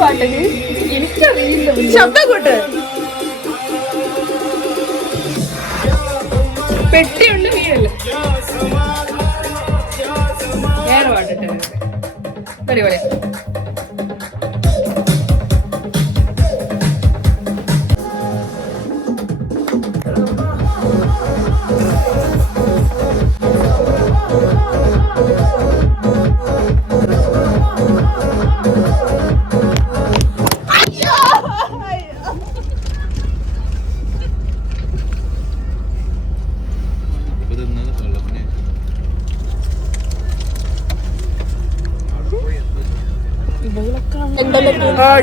പാട്ടിന് എനിക്കറിയില്ല. ശബ്ദം കൂട്ട്. പെട്ടിയുണ്ട് വീഴല്ല. വേറെ പാട്ടിട്ട് പരിപാടി.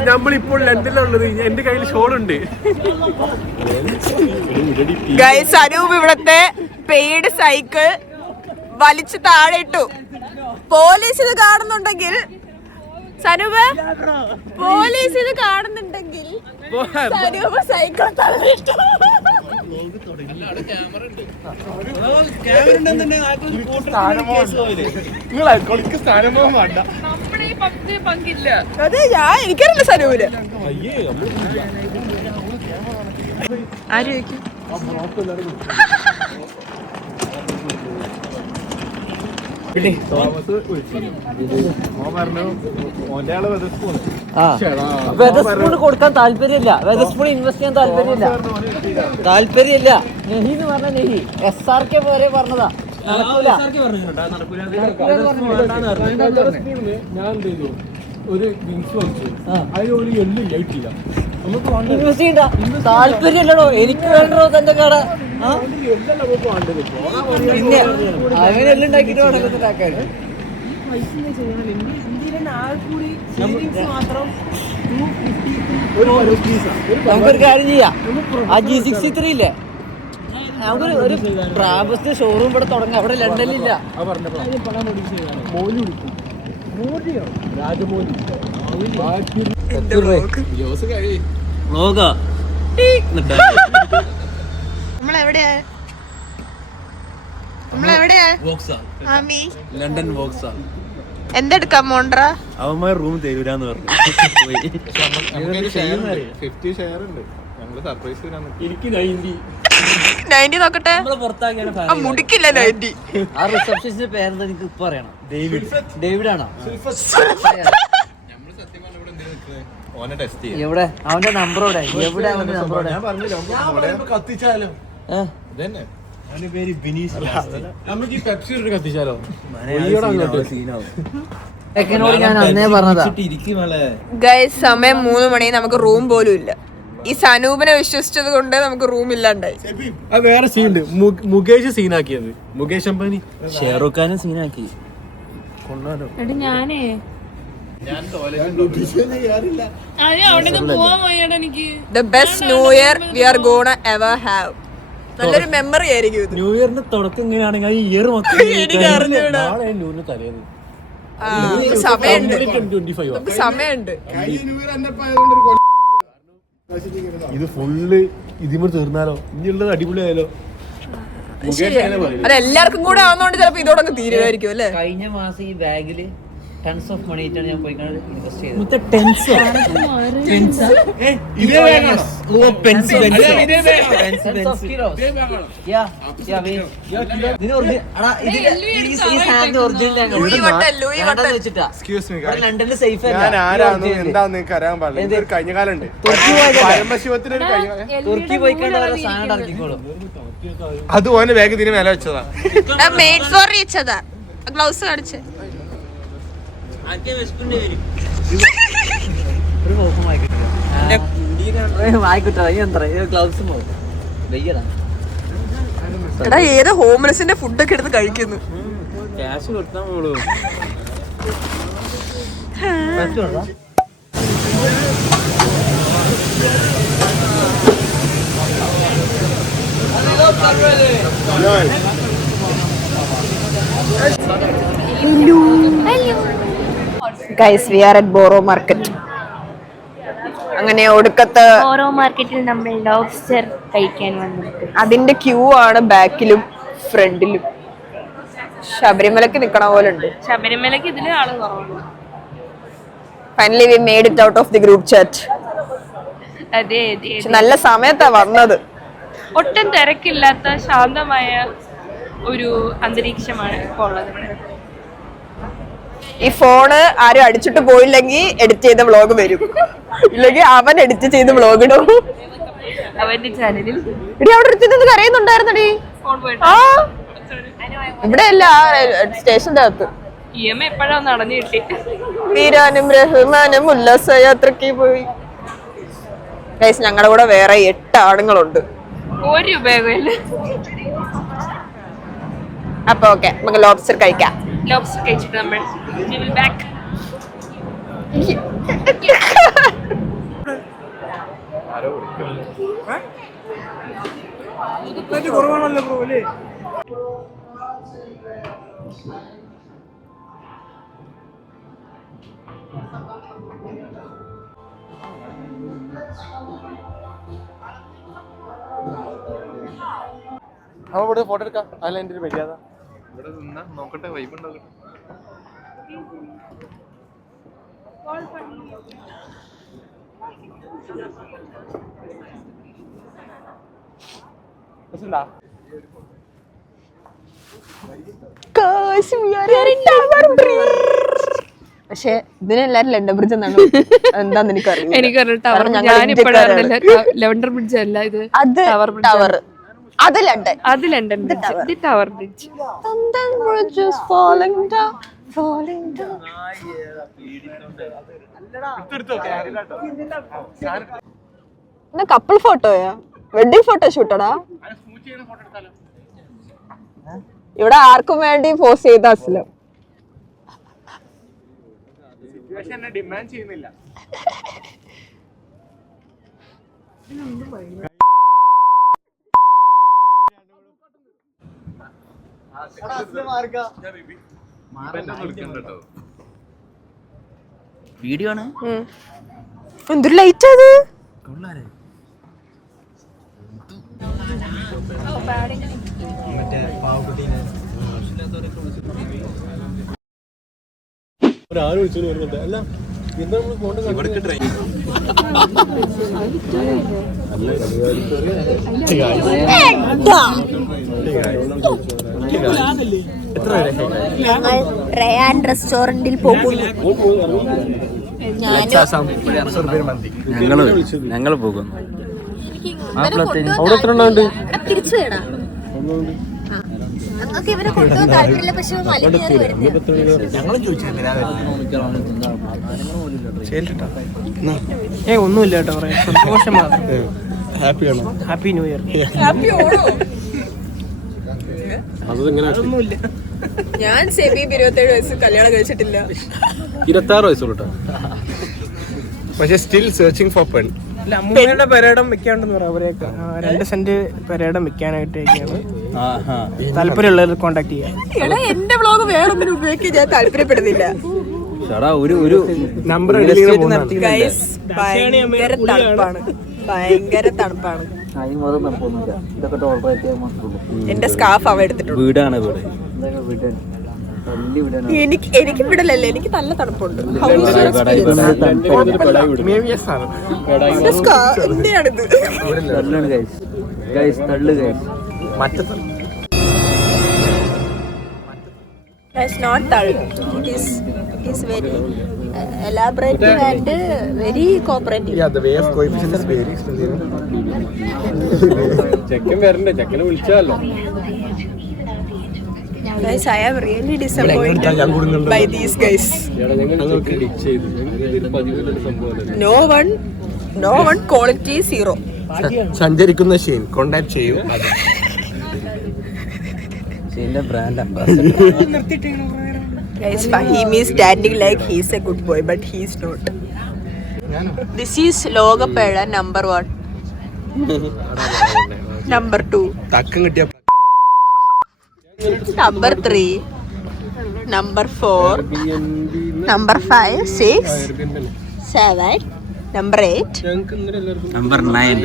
നമ്മളിപ്പോൾ ലണ്ടനിലുള്ളത്. എന്റെ കയ്യിൽ ഷോളുണ്ട്. അനൂപ് ഇവിടത്തെ പെയ്ഡ് സൈക്കിൾ വലിച്ചു താഴെ ഇട്ടു. പോലീസ് ഇത് കാണുന്നുണ്ടെങ്കിൽ സനൂപ് പോലീസ് ഇത് കാണുന്നുണ്ടെങ്കിൽ സനൂപ് സൈക്കിൾ തള്ളിയിട്ടു. അതെ ഞാൻ എനിക്കറിയില്ല സനൂപിന്. ആര് ചോദിക്കും? കൊടുക്കാൻ താല്പര്യമില്ല. വെതസ്പൂൺ ഇൻവെസ്റ്റ് ചെയ്യാൻ താല്പര്യമില്ല. നെഹി എന്ന് പറഞ്ഞ നെഹി SRK പോലെ പറഞ്ഞതാ. നടക്കൂല. ഞാൻ എന്ത് ചെയ്തു, ഒരു വിങ്സ് വാങ്ങിച്ചു. അതിനോട് എല്ലാം ലൈറ്റില്ല. ഇൻവെസ്റ്റ് ചെയ്യണ്ട. താല്പര്യമില്ലടോ. എനിക്ക് വേണ്ടോ തന്റെ കട. പിന്നെ അങ്ങനെ എല്ലാം ഉണ്ടാക്കിട്ട് നടക്കുന്നുണ്ടാക്കാൻ. നമുക്കൊരു കാര്യം ചെയ്യാം. ആ G63 ഇല്ലേ, നമുക്കൊരു ഒരു ട്രാവൽസിന്റെ ഷോറൂം ഇവിടെ തുടങ്ങാം. അവിടെ ലണ്ടനിലില്ല. ലണ്ടൻ ബോക്സ എന്തെടുക്കാം മോണ്ട്ര? അവന്മാർ റൂം തരൂരാന്ന് പറഞ്ഞു. 50 ഷെയർ ഉണ്ട്. ഞങ്ങള് സർപ്രൈസ്. എനിക്ക് 90 നോക്കട്ടെ. മുടിക്കില്ല 90. ആ റിസപ്ഷനിസ്റ്റ് പേരെന്താ എനിക്ക് ഇപ്പൊ അറിയണം. ഡേവിഡ് ആണോ? എവിടെ അവന്റെ നമ്പർ? എവിടെ അവന്റെ നമ്പർ? കത്തിച്ചാലോ? നമുക്ക് ഈ പെപ്സി ഇട്ട് കത്തിച്ചാലോ? ഞാൻ അന്നേ പറഞ്ഞതാ. ഗൈസ് സമയം 3 മണി. നമുക്ക് റൂം പോലും ഇല്ല. ഈ സനൂപിനെ വിശ്വസിച്ചത് കൊണ്ട് നമുക്ക് റൂം ഇല്ലാണ്ടായി. വേറെ സീൻ ഉണ്ട്. മുകേഷ് സീനാക്കിയത്. മുകേഷ് അംബാനി ഷെയറുഖ് ഖാനും സീനാക്കി. The best New Year we are gonna ever have. നല്ലൊരു മെമ്മറി ആയിരിക്കും. ന്യൂ ഇയറിന്റെ തുടക്കം ഇങ്ങനെയാണെങ്കിൽ ഈ ഇയർ മൊത്തം സമയമുണ്ട്. ഇത് ഫുള്ള് ഇതിമ തീർന്നാലോ? ഇനിയുള്ളത് അടിപൊളിയായാലോ? അതെല്ലാവർക്കും കൂടെ ആവുന്നോണ്ട് ചിലപ്പോ ഇതോടൊക്കെ തീരുമായിരിക്കും അല്ലേ? കഴിഞ്ഞ മാസം ഈ ബാഗില് ടൺസ് ഓഫ് മണി ഇട്ടാണ് ഞാൻ പോയി ഇൻവെസ്റ്റ് ചെയ്തത്. ലണ്ടനിൽ സേഫ് കഴിഞ്ഞ കാലുണ്ട്. തുർക്കി പോയിക്കാണ്ട് സാധനം ഇറക്കിക്കോളും. അത് ഓന്റെ ബാഗ് ഇതിന് മേലെ വെച്ചതാ. ഗ്ലൗസ് കാണിച്ച് എടാ ഏത് ഹോംലെസിന്റെ ഫുഡൊക്കെ എടുത്ത് കഴിക്കുന്നു. ക്യാഷ് കൊടുത്താ മോളൂ. Guys, we are at Borough Market. അങ്ങനെ ഒടുക്കത്തെ ബോറോ മാർക്കറ്റിൽ നമ്മൾ ലോബ്സ്റ്റർ കഴിക്കാൻ വന്നിട്ട് അതിന്റെ ക്യൂ ആണ് ബാക്കിലും ഫ്രണ്ടിലും. ശബരിമലക്ക് നിക്കണ പോലെ ഉണ്ട്. ശബരിമലക്ക് ഇതില് ആള് കുറവാണ്. Finally we made it out of the group chat. അതെ അതെ നല്ല സമയത്താ വന്നത്. ഒട്ടും തിരക്കില്ലാത്ത ശാന്തമായ ഒരു അന്തരീക്ഷമാണ് ഇപ്പോൾ ഉള്ളത്. ഈ ഫോണ് ആരും അടിച്ചിട്ട് പോയില്ലെങ്കിൽ എഡിറ്റ് ചെയ്ത വ്ളോഗ് വരും, ഇല്ലെങ്കിൽ അവൻ എഡിറ്റ് ചെയ്ത് വ്ളോഗ് ഇടും. അവന്റെ ചാനലിൽ ഇടി അവിടെ എടുത്തിട്ട് കരയുന്നുണ്ടായിരുന്നടി. ഫോൺ പോയിട്ട് ആ ഇവിടെ അല്ല, സ്റ്റേഷന്റെ അകത്ത്. EMI എപ്പോഴാ നടന്നു കിട്ടി. വീരാനും റഹ്മാനും ഉല്ലാസയാത്രക്ക് പോയി. ഗൈസ് ഞങ്ങളുടെ കൂടെ വേറെ 8 ആണുങ്ങളുണ്ട്. ഒരു ഉപയോഗമില്ല. അപ്പൊ ഓക്കെ, നമുക്ക് ലോബ്സ്റ്റർ കഴിക്കാം. ലോബ്സ്റ്റർ കഴിച്ചിട്ട് നമ്മൾ ബാക്ക്. ഫോട്ടോ എടുക്കാം. അല്ല എന്റെ ഒരു മര്യാദ. ഇവിടെ നിന്നാ നോക്കട്ടെ, വൈബ് ഉണ്ടാക്കട്ടെ. പക്ഷെ ഇതിനെല്ലാരും ലണ്ടൻ ബ്രിഡ്ജ് എന്നാണ് എന്താന്ന് എനിക്കറിയാം. ലണ്ടൻ ബ്രിഡ്ജ് അല്ല ഇത്, അത് ടവർ. അത് ലണ്ടൻ. അത് London bridge, tower bridge. London Bridge is falling down, falling down. Couple ഫോട്ടോയാ? വെഡിങ് ഫോട്ടോ ഷൂട്ടടാ. ഇവിടെ ആർക്കും വേണ്ടി പോസ് ചെയ്ത അസ്ലം. ഡിമാൻഡ് ചെയ്യുന്നില്ല. വീഡിയോ ആണ്. എന്തൊരു ലൈറ്റ് അത്. ആരും വിളിച്ചു വരുന്നുണ്ട്. അല്ല എന്താ നമ്മൾ ഫോണ്ട് ഇവിടേക്ക് ട്രെയിൻ റെസ്റ്റോറന്റിൽ പോകുന്നു. ഞങ്ങള് പോകുന്നു. അവിടെ എത്ര എണ്ണുണ്ട്? തിരിച്ചു വേണം. ഞങ്ങൾക്ക് ഇവരെ കൊണ്ടുപോകാൻ താല്പര്യമില്ല, പക്ഷെ ഒന്നുമില്ല കേട്ടോ, പറയാം സന്തോഷം മാത്രം. Happy new year. അതൊന്നുമില്ല. ഞാൻ സെബി 27 വയസ്സ് കല്യാണം കഴിച്ചിട്ടില്ല. 26 വയസ്സുള്ളൂ. പക്ഷെ സ്റ്റിൽ സെർച്ചിങ് ഫോർ പെൺ. അല്ല, അമ്മൂമ്മയുടെ പെരേടം വെക്കാണ്ടെന്ന് പറയാം. അവരെയൊക്കെ 2 സെന്റ് പെരേടം വെക്കാനായിട്ടൊക്കെയാണ് താല്പര്യമുള്ളവർ കോണ്ടാക്ട് ചെയ്യാം. എടാ, എന്റെ വ്ളോഗ് വേറൊന്നിനും ഉപയോഗിക്കാൻ ഞാൻ താല്പര്യപ്പെടുന്നില്ല. നമ്പർ ഗൈസ്, ഭയങ്കര തണുപ്പാണ്, ഭയങ്കര തണുപ്പാണ്. എന്റെ സ്കാർഫ് അവ എടുത്തിട്ടുണ്ട്. വീടാണ് എനിക്ക് വിടലല്ലേ, എനിക്ക് നല്ല തണുപ്പുണ്ട്. എന്റെയാണിത്. It's not dull. It is very elaborative and very cooperative. Yeah, the way of coefficient is very expensive. ചെക്കൻ വരണ്ടേ? ചെക്കനെ വിളിച്ചാലോ? Guys, I am really disappointed by these guys. No one quality zero. സഞ്ചരിക്കുന്ന ഷെയ്ൻ കോണ്ടാക്ട് ചെയ്യൂ. Brand Guys, Fahim is standing like he's a good boy, but he's not. This is Logapeda number 1. Number 2. തക്കം കിട്ടിയ Number 3. Number 4. Number 5, 6, 7. Number 8. Number 9.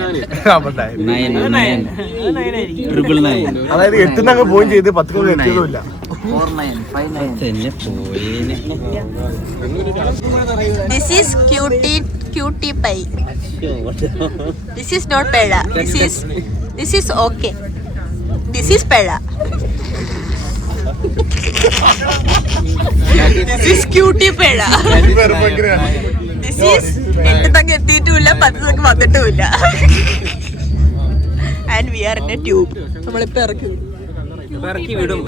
അതായത് 8 അങ്ങ് point ചെയ്ത് 10 എത്തിയതുമില്ല. തന്നെ പോയേനെ. This is cutie pie. This is not peda. This is okay. This is peda. This is cutie peda. This is എട്ടൊക്കെ എത്തിയിട്ടുമില്ല, 10 വന്നിട്ടുമില്ല. And we are in a tube. നമ്മളിപ്പോ ഇറക്കി വിടും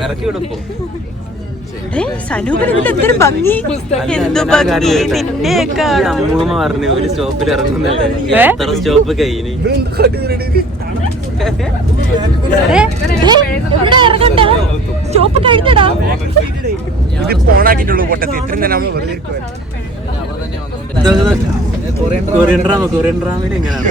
പോ. സനൂപിന് ഇതിൽ എത്ര ഭംഗി, എന്ത് ഭംഗി നിന്നെ കാണാം. അമ്മൂമ്മ പറഞ്ഞു ഒരു സ്റ്റോപ്പിൽ ഇറങ്ങുന്നുണ്ട്, എത്ര സ്റ്റോപ്പ് കഴിഞ്ഞ്. ഇറങ്ങണ്ട, സ്റ്റോപ്പ് കഴിഞ്ഞടാ. കൊറിയൻ ഡ്രാമയിൽ എങ്ങനെയാണ്?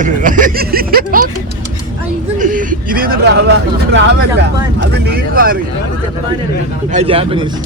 ജാപ്പനീസ്.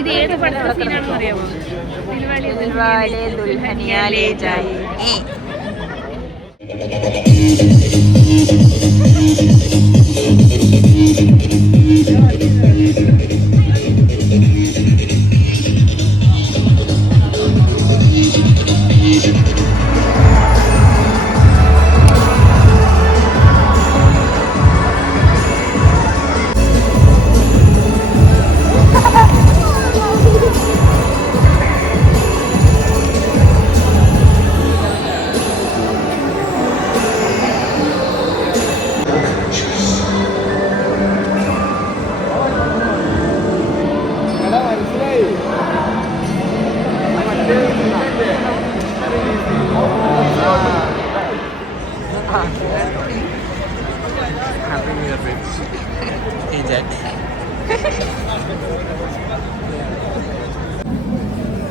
ഇത് ഏത് പടത്തെ സീനാണെന്ന് അറിയാമോ? ദിൽവാലെ ദുൽഹനിയ ലേ ജായേ.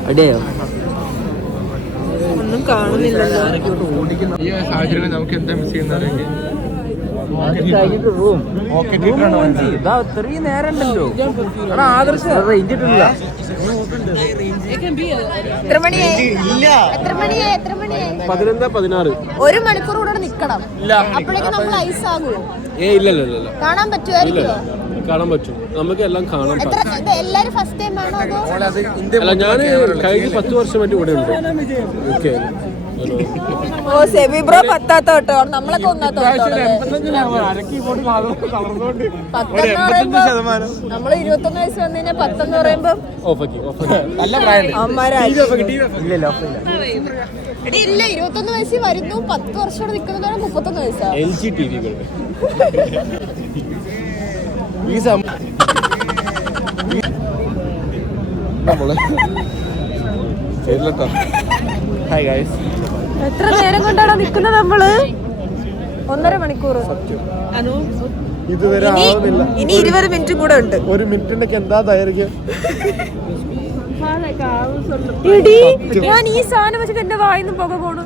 അടിയോ ഒന്നും കാണുന്നില്ലല്ലോ. ഈ സാഹചര്യം നമുക്ക് എന്താ മിസ് ചെയ്യുന്നറിയെങ്കിൽ ഇത്രയും നേരം ഉണ്ടല്ലോ. ആദർശ റേഞ്ച് ഇട്ടില്ല. എത്ര മണിയായി? 11:16. 1 മണിക്കൂർ കൂടെ നിക്കണം. അപ്പോഴേക്കും നമ്മൾ ഐസ് ആകുമോ? ഇല്ല കാണാൻ പറ്റുമായിരിക്കോ? കാണാൻ പറ്റും, നമുക്ക് എല്ലാം കാണാൻ പറ്റും. എല്ലാരും ഫസ്റ്റ് ടൈം ആണോ അതോ? അല്ല, ഞാൻ കഴിഞ്ഞ 10 വർഷമായിട്ട് ഇവിടെ ഉണ്ട്. ഓക്കെ. ഓ സെബി ബ്രോ 10ാമത്തെ കേട്ടോ, നമ്മളൊക്കെ 1ാമത്തെ. നമ്മള് 21 വയസ്സ് വന്നു കഴിഞ്ഞാൽ 10 എന്ന് പറയുമ്പോ ഇല്ല, 21 വയസ്സിൽ വരുന്നു, 10 വർഷം നിൽക്കുന്നതാണ് 31 വയസ്സാണ്. LG ടിവികൾ എത്ര നേരം കൊണ്ടാണോ നിക്കുന്നത് നമ്മള്? 1.5 മണിക്കൂർ. ഇതുവരെ ഇനി 20 മിനിറ്റും കൂടെ ഉണ്ട്. 1 മിനിറ്റിന്റെ എന്താ ദൈർഘ്യം? ഞാൻ ഈ സാധനം വെച്ചിട്ട് എന്റെ വായിന്ന് പുക പോണു.